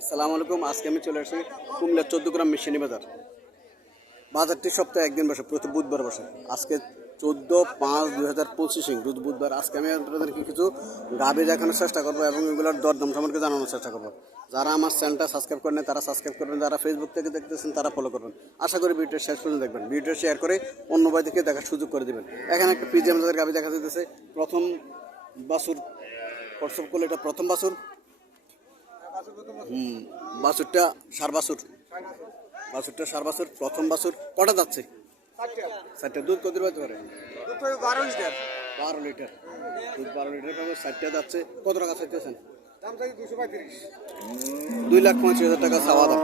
আসসালামু আলাইকুম। আজকে আমি চলে আসছি কুমিল্লা 14 গ্রাম মিশনি বাজার। বাজারটি সপ্তাহে একদিন বসে, প্রতি বুধবার বসে। আজকে 14/5/2025 রোজ বুধবার। আজকে আমি আপনাদেরকে কিছু গাভী দেখানোর চেষ্টা করবো এবং এগুলোর দরদাম সম্পর্কে জানানোর চেষ্টা করবো। যারা আমার চ্যানেলটা সাবস্ক্রাইব করেন তারা সাবস্ক্রাইব করবেন, যারা ফেসবুক থেকে দেখতেছেন তারা ফলো করবেন। আশা করি ভিডিওটা শেষ পর্যন্ত দেখবেন, ভিডিও শেয়ার করে অন্য ভাই থেকে দেখার সুযোগ করে দেবেন। এখানে একটা পিজিএম জাতের গাভী দেখা যাচ্ছে, প্রথম বাছুর প্রসব করলে, এটা প্রথম বাছুর। বাছুরটা সার বাছুর, প্রথম বাছুর। কটা যাচ্ছে? 4টা। দুধ কত পাইতে পারে? 12 লিটার। 12 লিটার দুধ, 12 লিটার পাবে। 4টা যাচ্ছে। কত টাকা চাইতেছেন? দাম চাই 235। 2,35,000 টাকা চাওয়া দাম।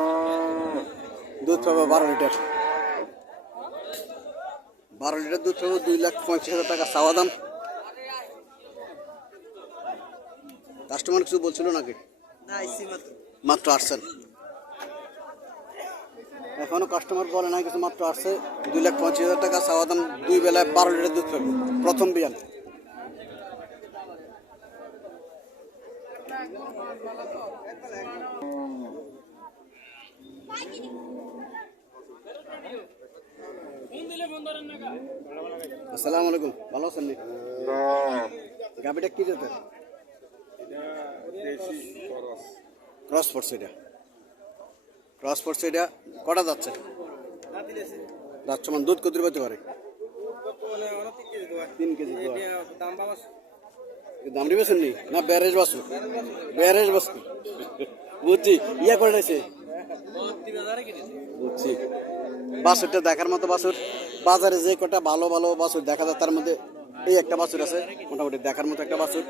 দুধ পাবে 12 লিটার, 12 লিটার দুধ পাবে। 2,35,000 টাকা চাওয়া দাম। কাস্টমার কিছু বলছিল নাকি? মাত্র আসছেন, এখনো কাস্টমার বলে নাই কিছু, মাত্র আসছে। 2,35,000 টাকা চাওয়া দাম। 2 বেলায় 12 লিটার দুধ পাবে, প্রথম বিয়ান। আসসালামু আলাইকুম, ভালো আছেন নি? গাভিটা কি জাতের? ক্রস পড়ছে এটা, ক্রস পড়ছে এটা। কটা যাচ্ছে? যাচ্ছে মানে দুধ কত পেতে পারে? 3 কেজি। দাম দিবেছেন নি না? ব্যারেজ বাসু, ব্যারেজ বাসু বুঝছি। ইয়া করে রয়েছে বুঝছি। বাছুরটা দেখার মতো বাছুর। বাজারে যে কটা ভালো ভালো বাছুর দেখা যায় তার মধ্যে এই একটা বাছুর আছে, মোটামুটি দেখার মতো একটা বাছুর।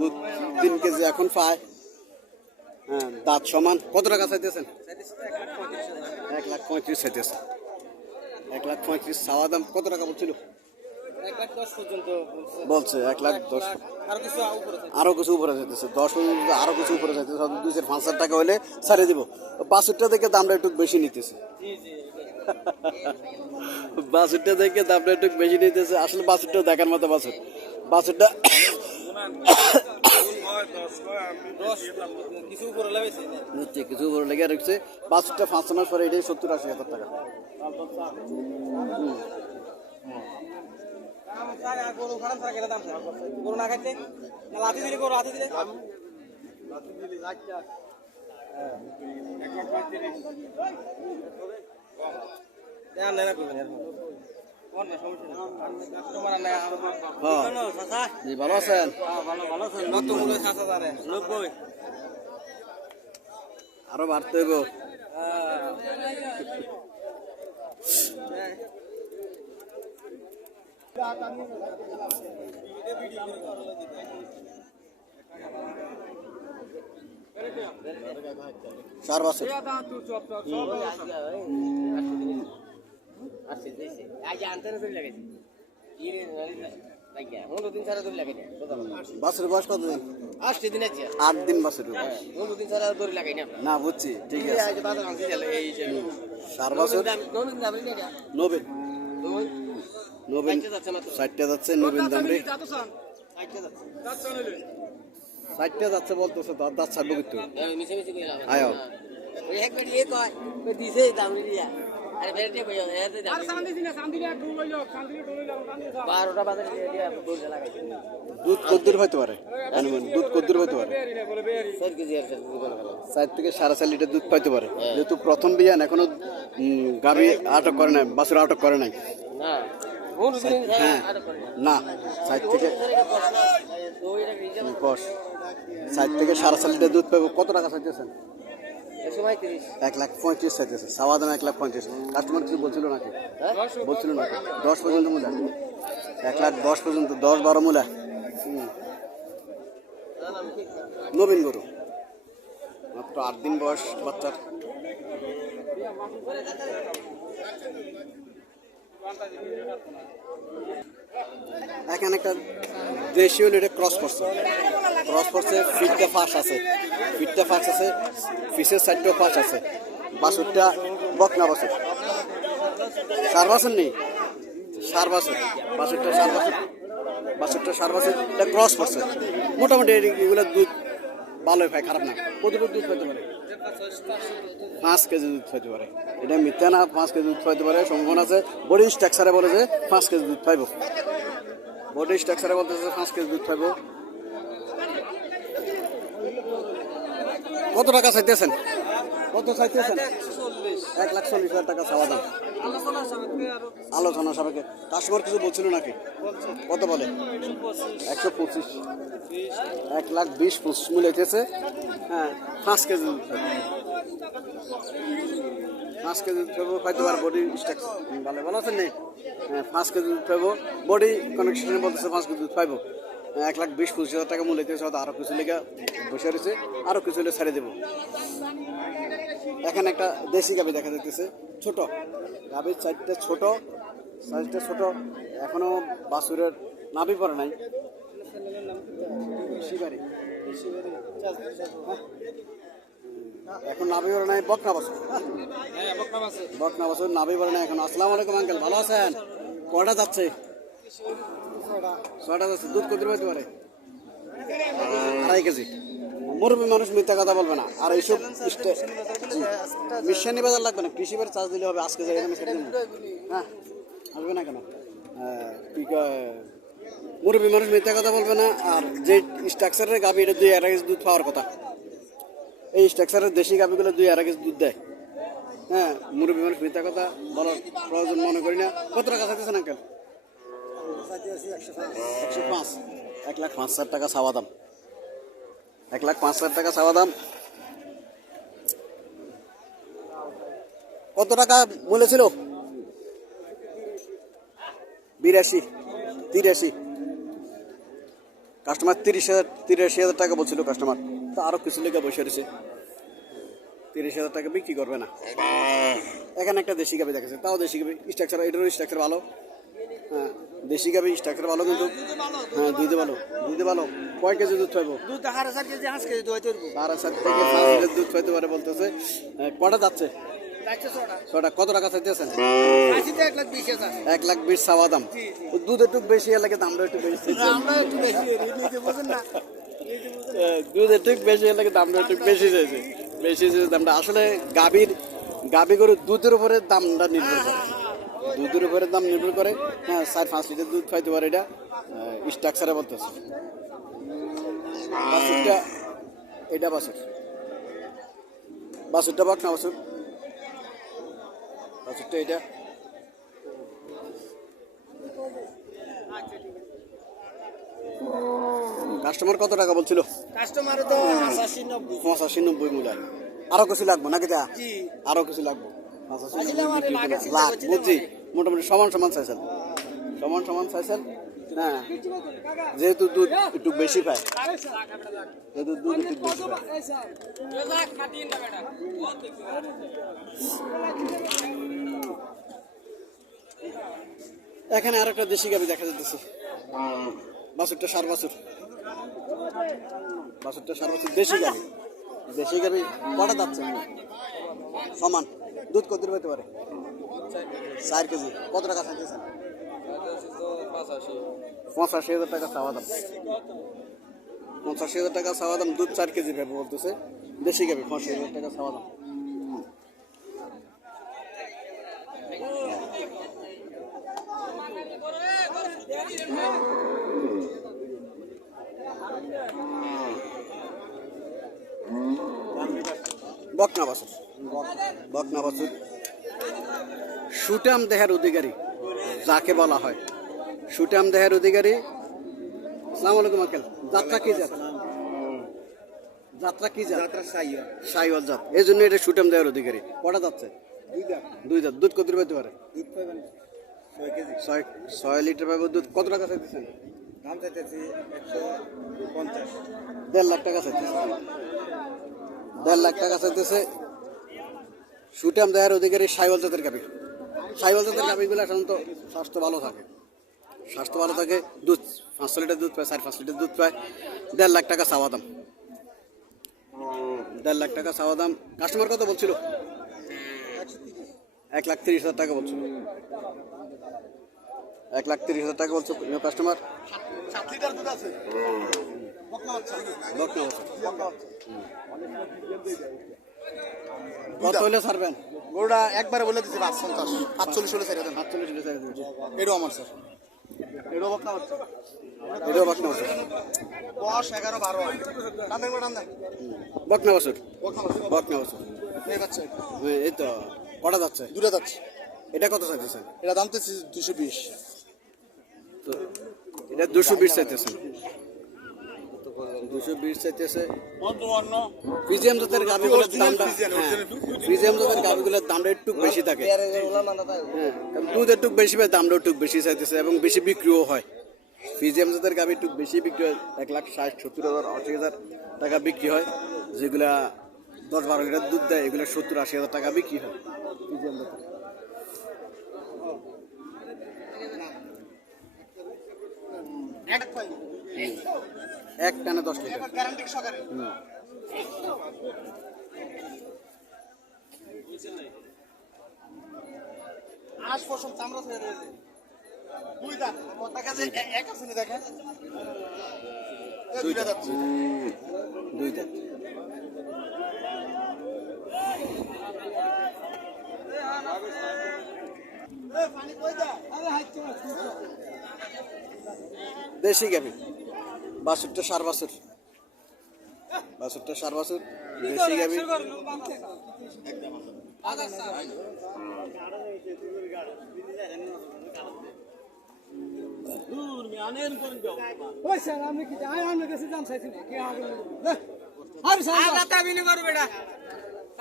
দুধ 3 কেজি এখন পায়। হ্যাঁ, দাঁত সমান। কত টাকা চাইতেছেন? 1,35,000 চাইতেছে। 1,35,000 চাওয়া দাম। কত টাকা বলছিল? 1,10 পর্যন্ত বলছে 1,10,000। আরো কিছু উপরে যাইতেছে, 10 পর্যন্ত আরো কিছু উপরে যাইতেছে। 2,000-5,000 টাকা হলে ছাড়ে দিব। বাছুরটা দেখে দামটা একটু বেশি নিতেছে। বাছুরটা দেখে দামটা একটু বেশি নিতেছে। আসলে বাছুরটা দেখার মতো বাছুর। বাছুরটা কিছু উপরে লেগে রাখছে। বাছুরটা 5 মাস পরে এটাই 70-80 হাজার টাকা। ভালো আছেন? আরো বাড়তে হইব। চার বছর বাছুর বয়স কতদিন? 8 দিন বাছুর। না বুঝছি, ঠিক আছে। 4 বছর। নবীন 60টা যাচ্ছে। নবীন দামরে 60টা যাচ্ছে বলতেছে। দাঁত ছাড়বো কিন্তু। আয়ো দুধ কদ্দুর হইতে পারে? দুধ কদ্দুর হইতে পারে? 4 থেকে 4.5 লিটার দুধ পাইতে পারে। যেহেতু প্রথম বিয়ান, এখনো গাভী আটক করে নাই, বাছুর আটক করে নাই। হ্যাঁ না, 4 থেকে 4.5 লিটার দুধ পাবো। কত টাকা চাইতেছেন? 1,35,000 চাইতেছে। চাওয়া দাম 1,35,000। কাস্টমার কিছু বলছিল নাকি? বলছিল নাকি? 10 পর্যন্ত মূল্য। 1,10,000 পর্যন্ত, 10-12 মূল্য। নবীন গরু, মাত্র 8 দিন বয়স বাচ্চার। এখানে একটা দেশীয় লিডে ক্রস পড়ছে। ফিটটা ফাঁস আছে, ফিসের সাইডটাও ফাঁস আছে। বাছুরটা বকনা বাছুর। 4 বছর নেই, 4 বছর। বাছুরটা 4 বছর, এটা ক্রস পড়ছে। মোটামুটি এগুলো দুধ ভালোই পায়, খারাপ না। কতটুকু দুধ পাইতে পারে? 5 কেজি দুধ পাইতে পারে। এটা মিথ্যা না, 5 কেজি দুধ পাইতে পারে, সম্ভাবনা আছে। বডি স্ট্রাকচারে বলে যে 5 কেজি দুধ পাইব। বডি স্ট্রাকচারে বলতেছে 5 কেজি দুধ পাইব। কত টাকা চাইতেছেন? কত চাইতেছেন? 1,40,000 টাকা চাওয়া দাম। আলোচনা সাপেক্ষে। কাস্টমার কিছু বলছিল নাকি? কত বলে? 125, 1,20,25 মিলাইতেছে। হ্যাঁ, 5 কেজি দুধ পাইব। 5 কেজি দুধ পাইব, হয়তো আর বডি স্ট্রাকচার ভালো ভালো আছেন নেই? হ্যাঁ, 5 কেজি দুধ পাইব। বডি কানেকশনে বলতেছে 5 কেজি দুধ পাইব। 1,20,25,000 টাকা মূল্য হইতেছে, হয়তো আরও কিছু লেগে বসে রয়েছে, আরও কিছু হলে ছেড়ে দেবো। এখানে একটা দেশি গাভি দেখা যাইতেছে, ছোট গাভির সাইজটা ছোট, এখনো বাছুরের নাভি পড়ে নাই। শিকারি এখন নাভি পড়ে নাই, বকনা বাছুর, বকনা বাছুর নাভি পড়ে নাই এখন। আসসালামু আলাইকুম আঙ্কেল, ভালো আছেন? কয়টা যাচ্ছে? 6টা যাচ্ছে। দুধ কত পাইতে পারে? 2.5 কেজি। মুরব্বী মানুষ মিথ্যা কথা বলবে না। আর এইসব মিশানি বাজার লাগবে না, কৃষি বাজার চার্জ দিলে হবে। আজকে যাই হ্যাঁ, আসবে না কেন? কি মুরব্বী মানুষ মিথ্যা কথা বলবে না। আর যে স্ট্রাকচারের গাভি, এটা 2.5 কেজি দুধ পাওয়ার কথা। এই স্ট্রাকচারের দেশি গাভিগুলো 2.5 কেজি দুধ দেয়। হ্যাঁ, মুরব্বী মানুষ মিথ্যা কথা বলার প্রয়োজন মনে করি না। কত টাকা চাইতেছেন আঙ্কেল? 105, 1,05,000 টাকা চাওয়া দাম। 1,05,000 টাকা চাওয়া দাম। কত টাকা বলেছিল? 82, 83। কাস্টমার 83,000 টাকা বলছিল কাস্টমার, তো আরো কিছু লেগে বসে রয়েছে। 30,000 টাকা বিক্রি করবে না। এখানে একটা দেশি গাভি দেখেছে, তাও দেশি গাভি স্ট্রাকচার, এটারও স্ট্রাকচার ভালো। হ্যাঁ, দেশি গাভি স্ট্রাকচার ভালো, কিন্তু হ্যাঁ দুধে ভালো। কয় কেজি দুধ পাইব? 4.5 কেজি 5 কেজি দুধ হইব। 4.5 থেকে 5 কেজি দুধ পাইতে পারে বলতেছে। কটা যাচ্ছে? 6টা। কত টাকা চাইতেছেন? 1,20,000 চাওয়া দাম। দুধ একটু বেশি লাগে, দামটা একটু বেশি। দুধ একটু বেশি লাগে, দামটা একটু বেশি চাইছে। দামটা আসলে গাভী গরুর দুধের উপরে দামটা নির্ভর করে। দুধের উপরে দাম নির্ভর করে। হ্যাঁ, 4-5 লিটার দুধ পাইতে পারে। এটা স্ট্রাকচারে বলতেছে। বাছুরটা, এটা বাছুরটা বকনা বাছুর। বাছুরটা এটা। কাস্টমার কত টাকা বলছিল? কাস্টমার তো 85-90 মূল্য। আরো কিছু লাগবে নাকি? আরো কিছু লাগবে। 85-90 লাখ বুঝছি। মোটামুটি সমান চাইছেন। হ্যাঁ, যেহেতু দুধ একটু বেশি পায়, এখানে আর একটা দেশি গাভি দেখা যাচ্ছে। বাছুরটা সার বাছুর, দেশি গাভি। কটা যাচ্ছে? সমান। দুধ কত পেতে পারে? 4 কেজি। কত টাকা চাইতেছেন? 85,000 টাকা চাওয়া দাম। 85,000 টাকা চাওয়া দাম। দুধ 4 কেজি পাবে বলতেছে। দেশি গাভি 85,000 টাকা চাওয়া দাম। বকনা বাছুর, সুটাম দেহের অধিকারী যাকে বলা হয়। সুটাম দেহের অধিকারী। আসসালামু আলাইকুম আঙ্কেল, যাত্রা কি জাত? সাইওয়াল জাত, এই জন্য এটা সুটাম দেহের অধিকারী। কটা যাচ্ছে? 2 দাঁত। দুধ কত পেতে পারে? 6 লিটার পাবে দুধ। কত টাকা চাইতেছেন? দাম চাইতেছি 150। 1.5 লাখ টাকা চাইতেছে। 1.5 লাখ টাকা চাইতেছে। সুটাম দেহের অধিকারী সাইওয়াল জাতের গাভি। সাইওয়াল জাতের গাভিগুলো সাধারণত স্বাস্থ্য ভালো থাকে। দুধ 500 লিটার দুধ পায়, 4-5 লিটার দুধ পায়। 1.5 লাখ টাকা চাওয়া দাম। 1.5 লাখ টাকা চাওয়া দাম। কাস্টমার কত বলছিল? 1,30,000 টাকা বলছিল। 1,30,000 টাকা বলছে কাস্টমার। বকনা বাচ্চা বকনা বাচ্চা। বকনা বাচ্চা কত হলে ছাড়বেন? গরুটা একবারে বলে দিচ্ছি 550 45 হলে ছেড়ে দেন 48 হলে ছেড়ে দিবেন। এটাও আমার স্যার এটাও বকনা বাচ্চা এটাও বকনা বাছুর। বয়স 11 12 টান দেন বকনা বাছুর। বকনা বাচ্চা বকনা বাছুর। এই বাচ্চা এই তো কটা যাচ্ছে? দূরে যাচ্ছে এটা কত চাইতেছেন? এটা দাম তো 220 তো এটা 220 চাইতেছেন। 220 চাইতেছে। ফিজিয়াম জাতের গাভিগুলোর দামটা, ফিজিয়াম জাতের গাভিগুলোর দামটা একটু বেশি থাকে। হ্যাঁ, কারণ দুধ একটু বেশি পায়, দামটা একটু বেশি চাইতেছে এবং বেশি বিক্রিও হয়। ফিজিয়াম জাতের গাভি একটু বেশি বিক্রি হয়, 1,60,000, 70,000, 80,000 টাকা বিক্রি হয়। যেগুলা 10-12 লিটার দুধ দেয় এগুলো 70-80,000 টাকা বিক্রি হয় ফিজিয়াম জাতের। এক টানে 10 লিটার। গ্যারান্টি সহকারে আজ পশম চামড়া ছেড়ে রয়েছে দুই দাঁত কথা কাছে এক আছে না দেখেন দুইটা যাচ্ছে দুই দাঁত। পানি কই দা আরে হাইতে দেশি গাভি, বাছুরটা সার বাছুর, বাছুরটা সার বাছুর, দেশি গাভি। ওই স্যার আমি কি জানি আমি কাছে দাম চাইছি না কি আগে আরে স্যার আগাতা বিনি করু বেটা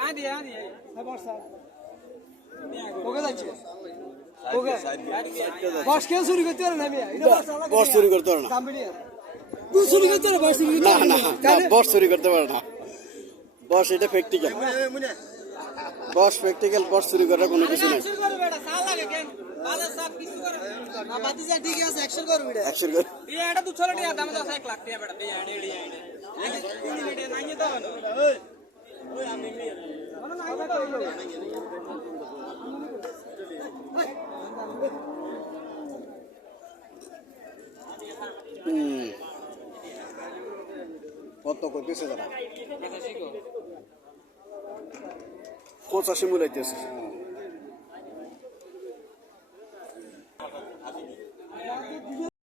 আদি আবার স্যার ওকে যাচ্ছে ওকে বস কে চুরি করতে পারে না আমি এটা বস চুরি করতে পারে না। দাম বেরিয়ে তুই চুরি করতে পারে বস চুরি না না না, বস চুরি করতে পারে না। বস এটা প্র্যাকটিক্যাল, বস প্র্যাকটিক্যাল, বস চুরি করার কোনো কিছু নেই। শুরু করু বেটা সাল লাগে কেন বাজার সব কিছু করে না বাতি যা ঠিক আছে অ্যাকশন করু বেটা একশো করে এই এটা 200 টাকা দাম দাও 1 লাখ টাকা বেটা এই আইডি আইডি তিন মিনিটে নাই দাও না ওই আমি মানে নাই দাও কত করতেছে তারা? 85 মূলাইতেছে।